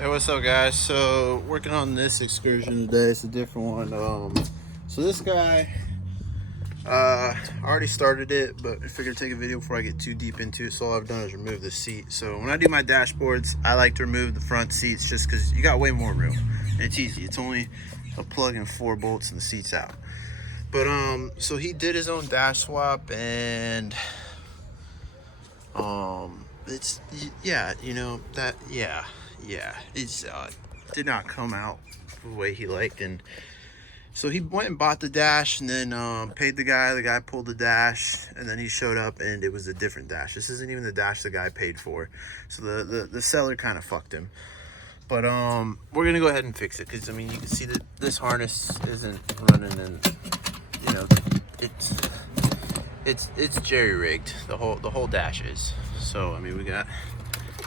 Hey, what's up, guys? So working on this excursion today. It's a different one. So this guy, already started it, but I figured to take a video before I get too deep into it. So all I've done is remove the seat. So when I do my dashboards, I like to remove the front seats just because you got way more room. And it's easy. It's only a plug and 4 bolts and the seat's out. But so he did his own dash swap, and it's it's did not come out the way he liked. And so he went and bought the dash, and then paid the guy pulled the dash, and then he showed up and it was a different dash. This isn't even the dash the guy paid for, so the seller kind of fucked him. But we're gonna go ahead and fix it, because I mean, you can see that this harness isn't running, and you know, it's jerry rigged. The whole dash is. So I mean, we got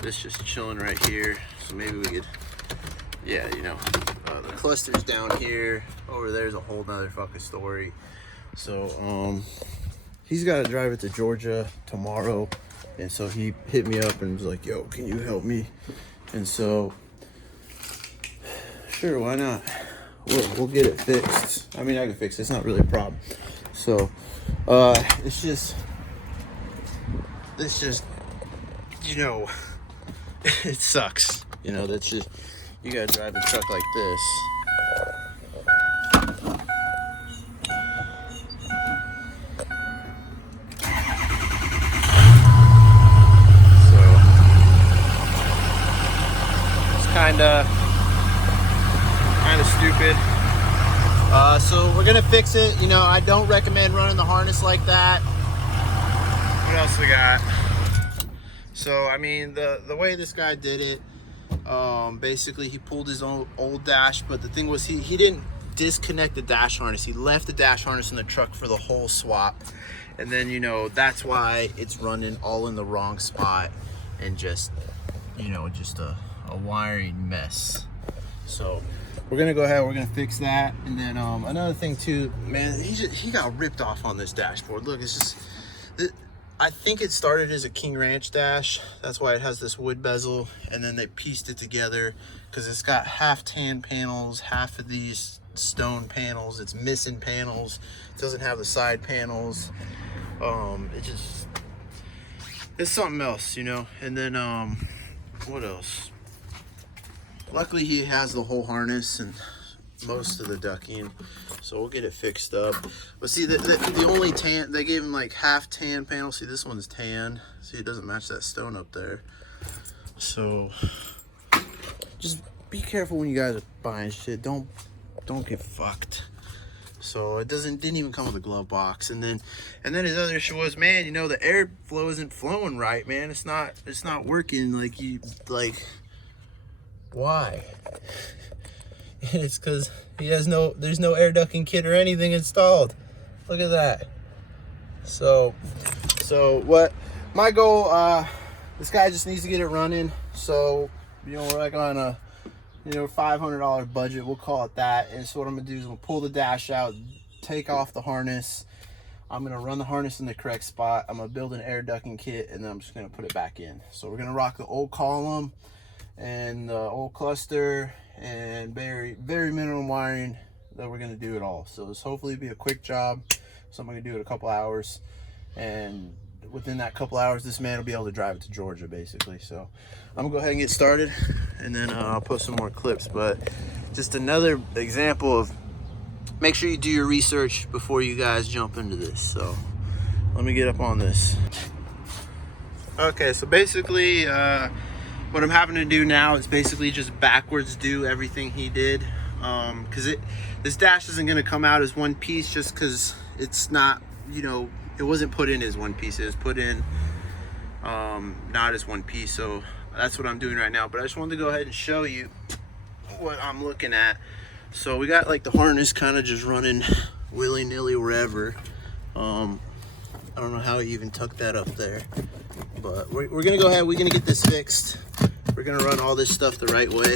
this just chilling right here. So maybe we could, the cluster's down here. Over there's a whole nother fucking story. So he's got to drive it to Georgia tomorrow, and so he hit me up and was like, "Yo, can you help me?" And so, sure, why not? We'll get it fixed. I mean, I can fix it. It's not really a problem. So it's just it sucks. That's just, you gotta drive a truck like this. So it's kinda stupid. So we're gonna fix it. I don't recommend running the harness like that. What else we got? So I mean, the way this guy did it, basically he pulled his own old dash, but the thing was he didn't disconnect the dash harness. He left the dash harness in the truck for the whole swap, and then that's why it's running all in the wrong spot, and just a wiring mess. So we're gonna go ahead, we're gonna fix that. And then another thing too, man, he got ripped off on this dashboard. Look, it's just, I think it started as a King Ranch dash. That's why it has this wood bezel, and then they pieced it together because it's got half tan panels, half of these stone panels. It's missing panels. It doesn't have the side panels. It's something else, And then what else? Luckily he has the whole harness and most of the ducking, so we'll get it fixed up. But see, the only tan, they gave him like half tan panel. See, this one's tan. See, it doesn't match that stone up there. So just be careful when you guys are buying shit. Don't get fucked. So it didn't even come with a glove box. And then his other issue was, man, the airflow isn't flowing right, man. It's not working why? It's because there's no air ducting kit or anything installed. Look at that. So what my goal, this guy just needs to get it running. So we're like on a $500 budget, we'll call it that. And so what I'm gonna do is I'm gonna pull the dash out, take off the harness. I'm gonna run the harness in the correct spot. I'm gonna build an air ducting kit, and then I'm just gonna put it back in. So we're gonna rock the old column and the old cluster, and very, very minimum wiring that we're gonna do it all. So this hopefully be a quick job. So I'm gonna do it a couple hours, and within that couple hours, this man will be able to drive it to Georgia, basically. So I'm gonna go ahead and get started, and then I'll post some more clips. But just another example of, make sure you do your research before you guys jump into this. So let me get up on this. Okay, so basically what I'm having to do now is basically just backwards do everything he did, because this dash isn't going to come out as one piece, just because it's not, it wasn't put in as one piece. It was put in not as one piece. So that's what I'm doing right now. But I just wanted to go ahead and show you what I'm looking at. So we got like the harness kind of just running willy-nilly wherever. I don't know how he even tucked that up there, but we're gonna go ahead, we're gonna get this fixed. We're gonna run all this stuff the right way.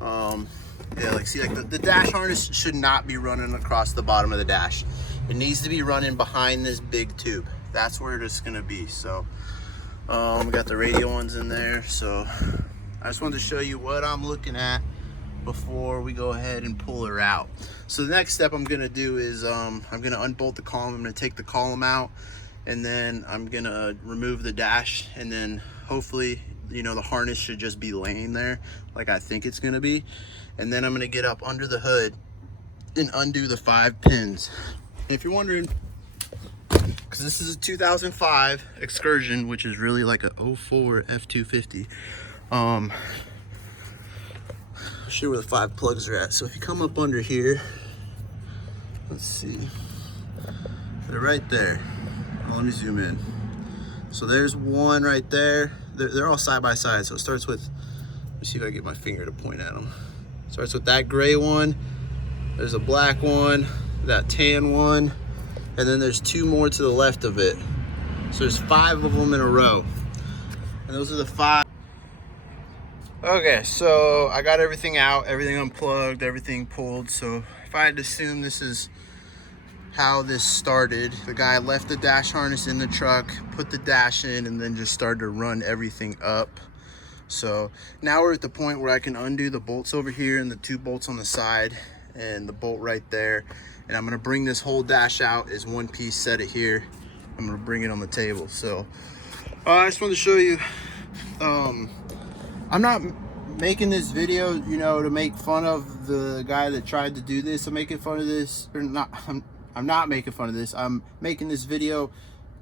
The dash harness should not be running across the bottom of the dash. It needs to be running behind this big tube. That's where it's gonna be. So we got the radial ones in there, so I just wanted to show you what I'm looking at before we go ahead and pull her out. So the next step I'm gonna do is I'm gonna unbolt the column. I'm gonna take the column out, and then I'm gonna remove the dash, and then hopefully, you know, the harness should just be laying there like I think it's gonna be. And then I'm gonna get up under the hood and undo the 5 pins. If you're wondering, because this is a 2005 Excursion, which is really like a 04 F250. I'll show you where the 5 plugs are at. So if you come up under here, let's see, they're right there. Oh, let me zoom in. So there's one right there. They're all side by side. So it starts with, let me see if I can get my finger to point at them. Starts with that gray one. There's a black one, that tan one, and then there's 2 more to the left of it. So there's 5 of them in a row. And those are the 5. Okay, so I got everything out, everything unplugged, everything pulled. So if I had to assume this is how this started, the guy left the dash harness in the truck, put the dash in, and then just started to run everything up. So now we're at the point where I can undo the bolts over here and the 2 bolts on the side and the bolt right there. And I'm gonna bring this whole dash out as one piece, set it here. I'm gonna bring it on the table. So I just wanted to show you, I'm not making this video, you know, to make fun of the guy that tried to do this. I'm making fun of this, or not, I'm not making fun of this. I'm making this video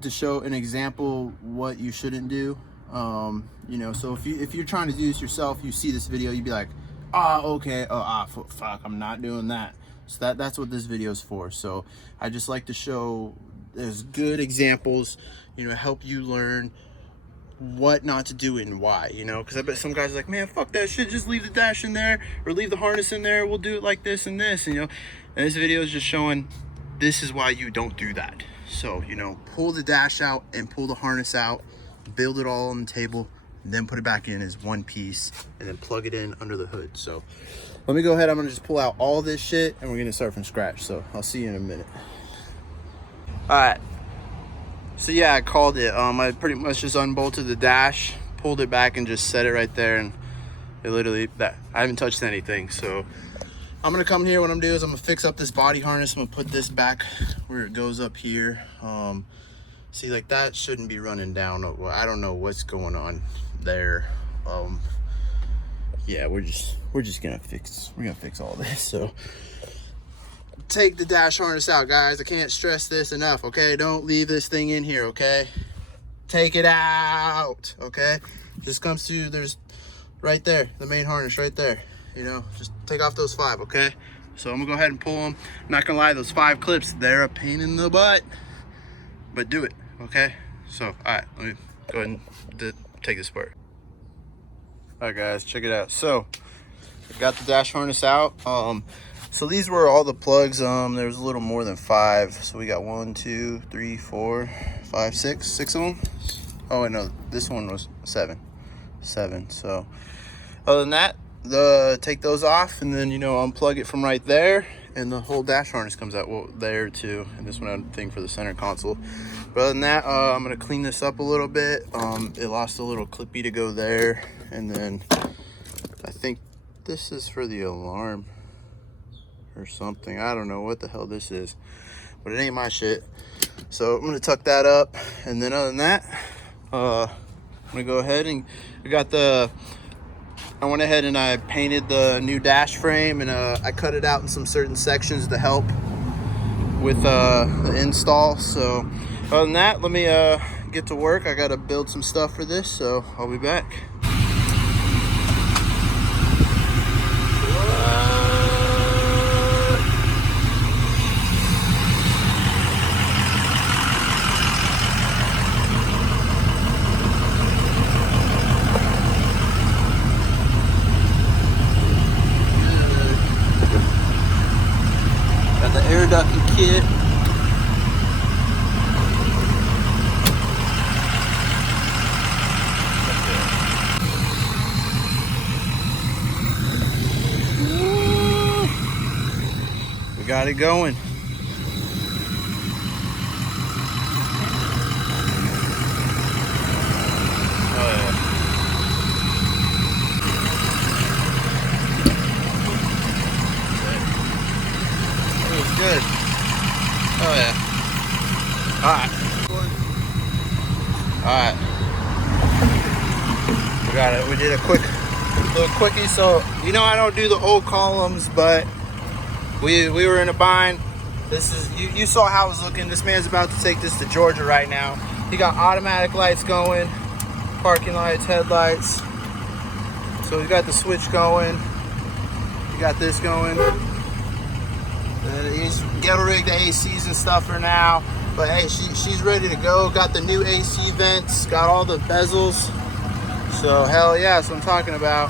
to show an example what you shouldn't do. You know, so if you're trying to do this yourself, you see this video, you'd be like, oh, okay, fuck, I'm not doing that. So that's what this video is for. So I just like to show as good examples, you know, help you learn what not to do and why, you know, because I bet some guys are like, man, fuck that shit, just leave the dash in there or leave the harness in there, we'll do it like this and this, and, you know, and this video is just showing this is why you don't do that. So, you know, pull the dash out and pull the harness out, build it all on the table, then put it back in as one piece, and then plug it in under the hood. So let me go ahead, I'm gonna just pull out all this shit and we're gonna start from scratch. So I'll see you in a minute. All right, so yeah, I called it. I pretty much just unbolted the dash, pulled it back, and just set it right there, and it literally, that I haven't touched anything. So I'm gonna come here, what I'm gonna do is I'm gonna fix up this body harness. I'm gonna put this back where it goes up here. See, like that shouldn't be running down. I don't know what's going on there. Yeah, we're just gonna fix all this. So take the dash harness out, guys. I can't stress this enough, okay? Don't leave this thing in here, okay? Take it out, okay? Just comes to, there's right there, the main harness right there. You know, just take off those 5, okay? So I'm gonna go ahead and pull them. I'm not gonna lie, those 5 clips, they're a pain in the butt, but do it, okay? So, all right, let me go ahead and take this apart. All right, guys, check it out. So I got the dash harness out. So these were all the plugs. There was a little more than 5. So we got 1, 2, 3, 4, 5, 6 of them. Oh, wait, no, this one was 7. So other than that, take those off, and then, you know, unplug it from right there, and the whole dash harness comes out. Well, there too, and this one I think for the center console. But other than that, I'm gonna clean this up a little bit. It lost a little clippy to go there, and then I think this is for the alarm or something. I don't know what the hell this is, but it ain't my shit. So I'm gonna tuck that up, and then other than that, I'm gonna go ahead and I went ahead and I painted the new dash frame, and I cut it out in some certain sections to help with the install. So other than that, let me get to work. I gotta build some stuff for this, so I'll be back. Got the air ducting kit. We got it going. Oh yeah. Alright. We got it. We did a quick little quickie. So you know I don't do the old columns, but we were in a bind. This is you saw how it was looking. This man's about to take this to Georgia right now. He got automatic lights going, parking lights, headlights. So we got the switch going. We got this going. He's ghetto rigged the ACs and stuff for now. But hey, she's ready to go. Got the new AC vents, got all the bezels. So hell yeah, that's what I'm talking about.